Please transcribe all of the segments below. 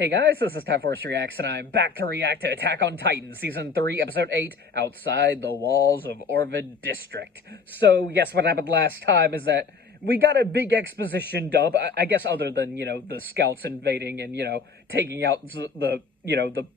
Hey guys, this is Time Force Reacts, and I'm back to react to Attack on Titan, Season 3, Episode 8, Outside the Walls of Orvid District. So, yes, what happened last time is that we got a big exposition dump, I guess other than, the scouts invading and, taking out the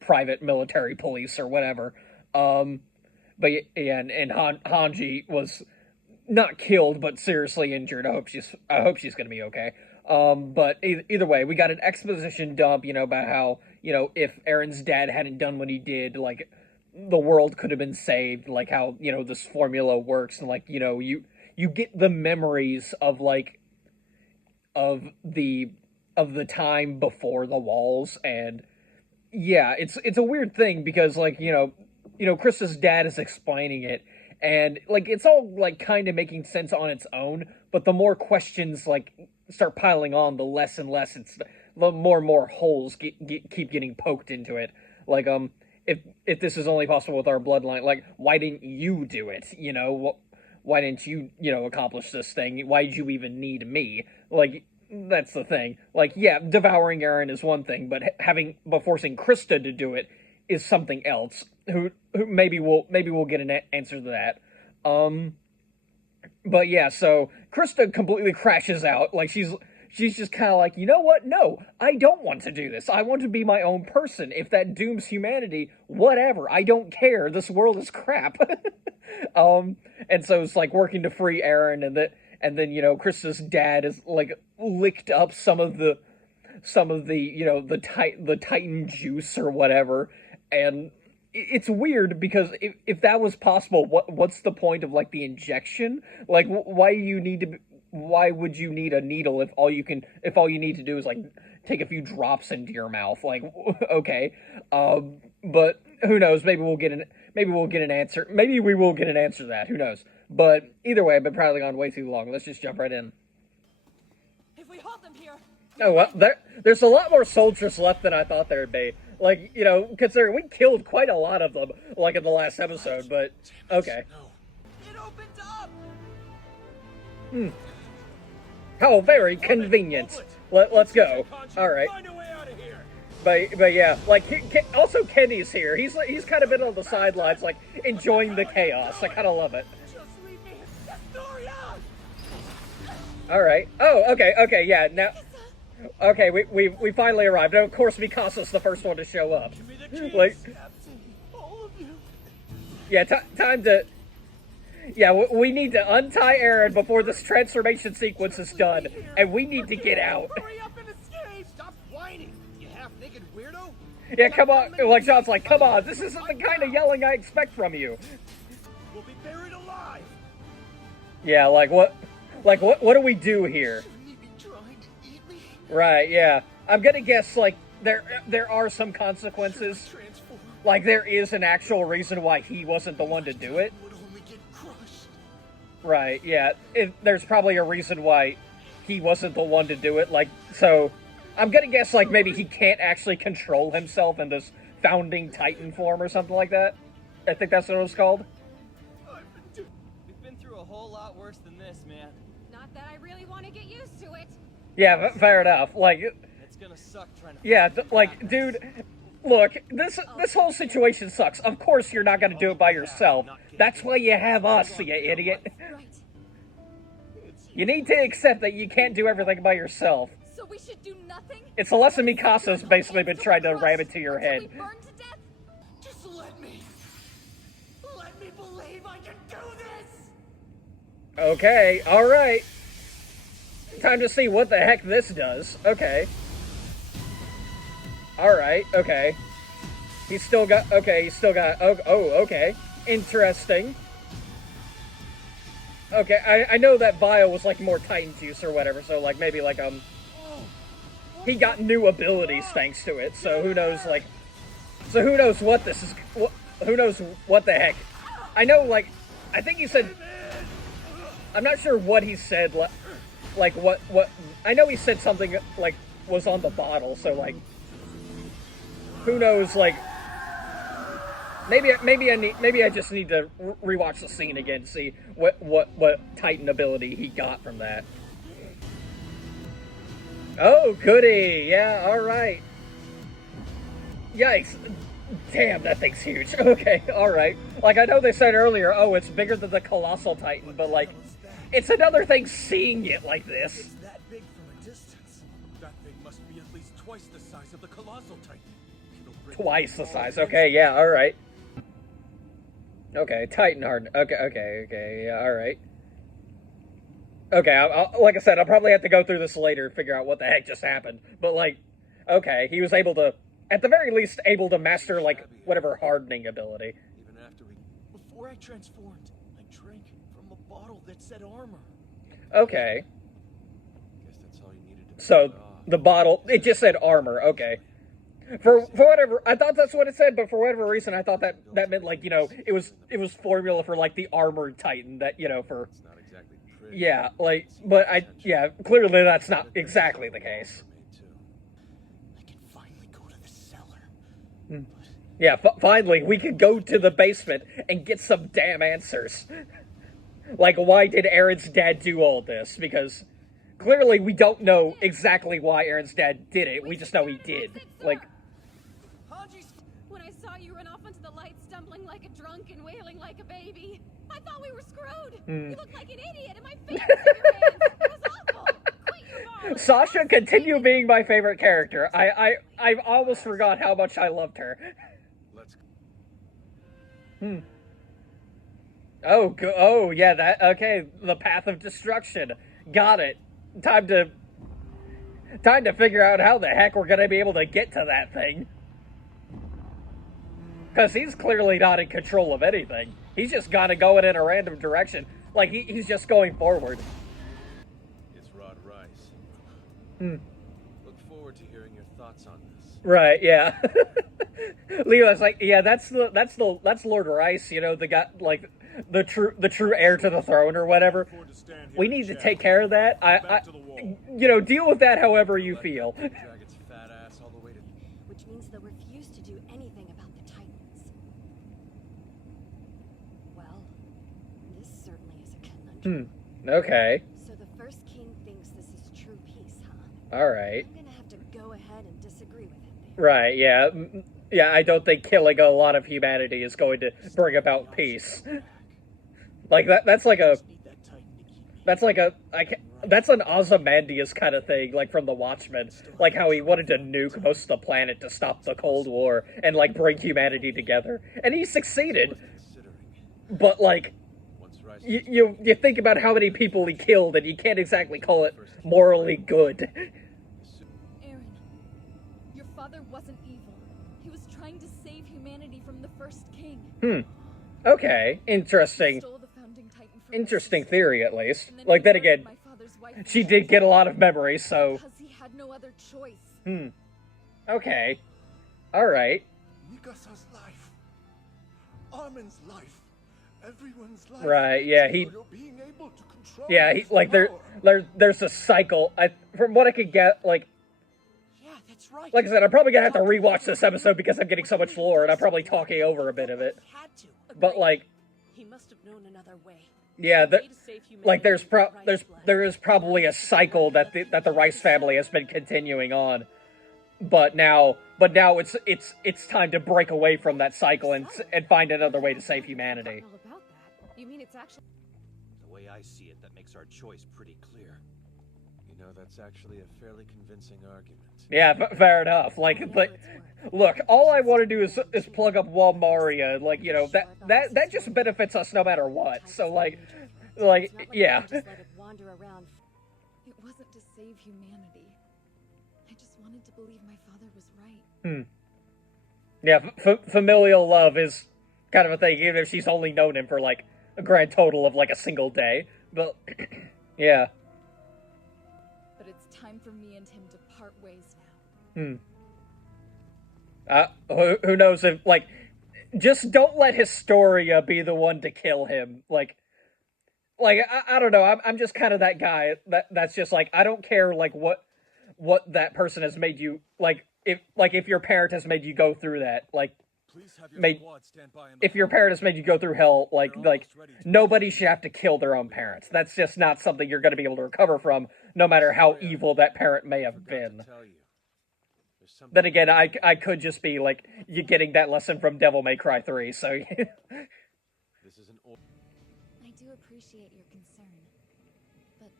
private military police or whatever. But, yeah, and Hanji was not killed, but seriously injured. I hope she's gonna be okay. But either way, we got an exposition dump, about how, if Aaron's dad hadn't done what he did, like, the world could have been saved, like how, this formula works, and, like, you get the memories of, like, of the time before the walls, and, yeah, it's a weird thing, because, like, Krista's dad is explaining it, and, like, it's all, like, kind of making sense on its own, but the more questions, like, start piling on, the less and less the more and more holes keep getting poked into it. Like, if this is only possible with our bloodline, like, why didn't you do it? Why didn't you, accomplish this thing? Why did you even need me? Like, that's the thing. Like, yeah, devouring Eren is one thing, but forcing Krista to do it is something else. Who maybe we'll get an answer to that. But yeah, so Krista completely crashes out. Like, she's just kind of like, you know what? No, I don't want to do this. I want to be my own person. If that dooms humanity, whatever. I don't care. This world is crap. And so it's like working to free Eren, and then Krista's dad is like licked up some of the the Titan juice or whatever, and it's weird because if that was possible, what's the point of, like, the injection? Like, why would you need a needle if all you need to do is, like, take a few drops into your mouth? Like, okay, but who knows? Maybe we'll get an answer. Maybe we will get an answer to that. Who knows? But either way, I've been prattling on way too long. Let's just jump right in. If we hold them here. Oh well, there's a lot more soldiers left than I thought there'd be. Like, considering we killed quite a lot of them, like, in the last episode, but, okay. It opened up! How very convenient. Let's go. Alright. But yeah, like, also Kenny's here. He's kind of been on the sidelines, like, enjoying the chaos. I kind of love it. Alright. Oh, okay, yeah, now... Okay, we finally arrived. And of course, Mikasa's the first one to show up. Like, yeah, time to... Yeah, we need to untie Eren before this transformation sequence is done. And we need to get out. Hurry up and escape! Stop whining, you half-naked weirdo! Yeah, come on. Like, John's like, come on, this isn't the kind of yelling I expect from you. We'll be buried alive! Yeah, like, what do we do here? Right, yeah. I'm gonna guess, like, there are some consequences. Like, there is an actual reason why he wasn't the one to do it. Right, yeah. There's probably a reason why he wasn't the one to do it. Like, so, I'm gonna guess, like, maybe he can't actually control himself in this founding Titan form or something like that. I think that's what it was called. We've been through a whole lot worse than this, man. Not that I really want to get used to it. Yeah, fair enough. Like, it's gonna suck trying to... Yeah, like, dude, look, this whole situation sucks. Of course you're not gonna do it by yourself. That's why you have us, you idiot. You need to accept that you can't do everything by yourself. So we should do nothing? It's a lesson Mikasa's basically been trying to ram into your head. Just let me believe I can do this! Okay, alright. Time to see what the heck this does. Okay. Alright, okay. He's still got, oh, okay. Interesting. Okay, I know that bio was, like, more Titan juice or whatever, so, like, maybe, like, he got new abilities thanks to it, so who knows, like, so who knows what this is, who knows what the heck. I know, like, I think he said, I'm not sure what he said, like, what, I know he said something, like, was on the bottle, so, like, who knows, like, maybe I just need to rewatch the scene again to see what Titan ability he got from that. Oh, goody, yeah, alright. Yikes. Damn, that thing's huge. Okay, alright. Like, I know they said earlier, oh, it's bigger than the Colossal Titan, but, like, it's another thing seeing it like this. It's that big from a distance. That thing must be at least twice the size of the Colossal Titan. Twice the size. Okay, yeah, alright. Okay, Titan Harden. Okay, yeah, alright. Okay, like I said, I'll probably have to go through this later and figure out what the heck just happened. But, like, okay, he was able to, at the very least, able to master, like, whatever hardening ability. Even after before I transformed, I drank from a bottle that said armor. Okay. Guess that's all you needed to So, the bottle, it just said armor, okay. For whatever, I thought that's what it said, but for whatever reason, I thought that meant, like, you know, it was formula for, like, the armored Titan, that, you know, for... It's not exactly pretty. Yeah, like, but clearly that's not exactly the case. I can finally go to the cellar. Yeah, finally, we could go to the basement and get some damn answers. Like, why did Aaron's dad do all this? Because clearly we don't know exactly why Aaron's dad did it. We just know he did. Like, When I saw you run off into the light, stumbling like a drunk and wailing like a baby, I thought we were screwed. You looked like an idiot, and my face was in your hands. It was awful. Quit your bar. Sasha, continue being my favorite character. I've almost forgot how much I loved her. Let's Oh, yeah, okay, the path of destruction. Got it. Time to figure out how the heck we're gonna be able to get to that thing. Because he's clearly not in control of anything. He's just gotta go in a random direction. Like, he's just going forward. It's Rod Rice. Look forward to hearing your thoughts on this. Right, yeah. Leo's like, yeah, that's Lord Rice, you know, the guy, like, the true heir to the throne or whatever. We need to take care of that. You know, deal with that however you feel. Drag its fat ass all the way to... Which means they'll refuse to do anything about the Titans. Well, this certainly is a conundrum. Okay. So the first king thinks this is true peace, huh? Alright. I'm gonna have to go ahead and disagree with him there. Right, yeah. Yeah, I don't think killing a lot of humanity is going to bring about peace. Like, that's like a... That's like a... That's an Ozymandias kind of thing, like, from The Watchmen. Like, how he wanted to nuke most of the planet to stop the Cold War and, like, bring humanity together. And he succeeded. But, like, you think about how many people he killed, and you can't exactly call it morally good. Aaron, your father wasn't evil. He was trying to save humanity from the first king. Okay, interesting. Stole the founding Titan from Interesting us. theory, at least. And then Like, he then murdered again, my father's wife she did get a lot of memories, so... because he had no other choice. Okay. Alright. Mikasa's life. Armin's life. Everyone's life. Right, yeah, he... Being able to control Yeah, his like, power. there's a cycle. From what I could get, like... Yeah, that's right. Like I said, I'm probably gonna have to rewatch this episode because I'm getting so much lore, and I'm probably talking over a bit of it. Had to. But, like... He must have known another way. Yeah, Way to save humanity like with Rice blood. there is probably a cycle that the Rice family has been continuing on, but now it's time to break away from that cycle and find another way to save humanity. All about that. You mean it's actually... The way I see it, that makes our choice pretty clear. You know, that's actually a fairly convincing argument. Yeah, fair enough. Like, look, all I want to do is plug up Walmaria, and, like, you know, that just benefits us no matter what. So, like, It's not like yeah. we just let it wander around. It wasn't to save humanity. I just wanted to believe my father was right. Yeah, familial love is kind of a thing, even if she's only known him for, like, a grand total of, like, a single day. But, yeah. But it's time for me and him to part ways now. Who knows if, like, just don't let Historia be the one to kill him. Like, I don't know, I'm just kind of that guy that's just like, I don't care, like, what that person has made you, like, if your parent has made you go through that, like, Please have your squad stand by in the if your parent has made you go through hell, like, nobody should have to kill their own parents. That's just not something you're going to be able to recover from, no matter how evil that parent may have been. to tell you. There's something. Then again, I could just be like you getting that lesson from Devil May Cry 3. So This is an I do appreciate your concern. But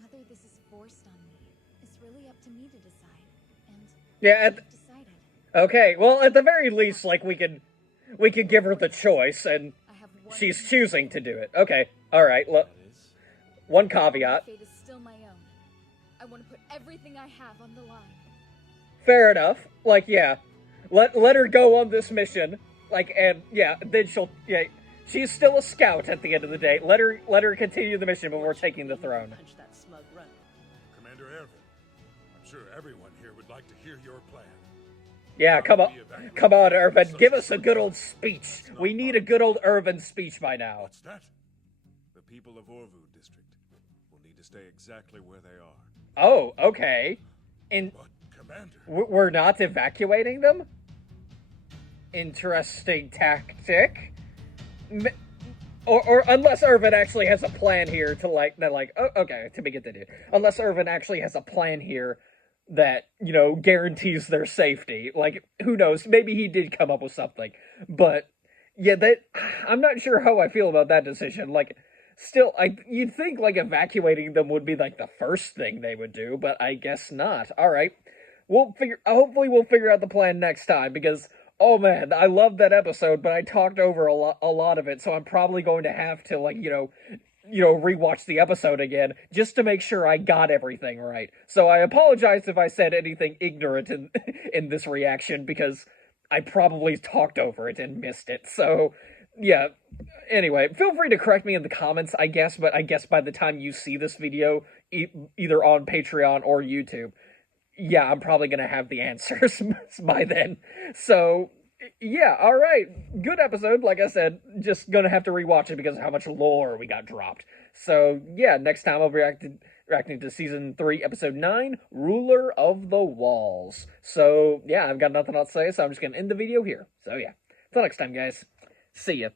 whether this is forced on me is really up to me to decide. And yeah. I've decided. Okay. Well, at the very least, like we could give her the choice, and I have one she's choosing to do it. Okay. All right. Look, that is. one My caveat. fate is still my own. I want to put everything I have on the line. Fair enough. Like, yeah, let her go on this mission. Like, and yeah, then she's still a scout at the end of the day. Let her continue the mission before taking the throne. Punch that smug run. Commander Ervin, I'm sure everyone here would like to hear your plan. Yeah, come on, Irvin, give us a good old speech. We need a good old Irvin speech by now. What's that? The people of Orvu district will need to stay exactly where they are. Oh, okay. And But, Commander, we're not evacuating them? Interesting tactic. Or unless Irvin actually has a plan here to okay, to begin to do. Unless Irvin actually has a plan here that, guarantees their safety. Like, who knows? Maybe he did come up with something. But, yeah, I'm not sure how I feel about that decision. Like, still, you'd think, like, evacuating them would be, like, the first thing they would do, but I guess not. Alright. Hopefully we'll figure out the plan next time, because, oh man, I loved that episode, but I talked over a lot of it, so I'm probably going to have to, like, rewatch the episode again, just to make sure I got everything right. So I apologize if I said anything ignorant in this reaction, because I probably talked over it and missed it. So, yeah. Anyway, feel free to correct me in the comments, I guess, but I guess by the time you see this video, either on Patreon or YouTube, yeah, I'm probably gonna have the answers by then. So, yeah, alright. Good episode, like I said. Just gonna have to rewatch it because of how much lore we got dropped. So, yeah, next time I'll be reacting to Season 3, Episode 9, Ruler of the Walls. So, yeah, I've got nothing else to say, so I'm just gonna end the video here. So, yeah. Until next time, guys. See ya.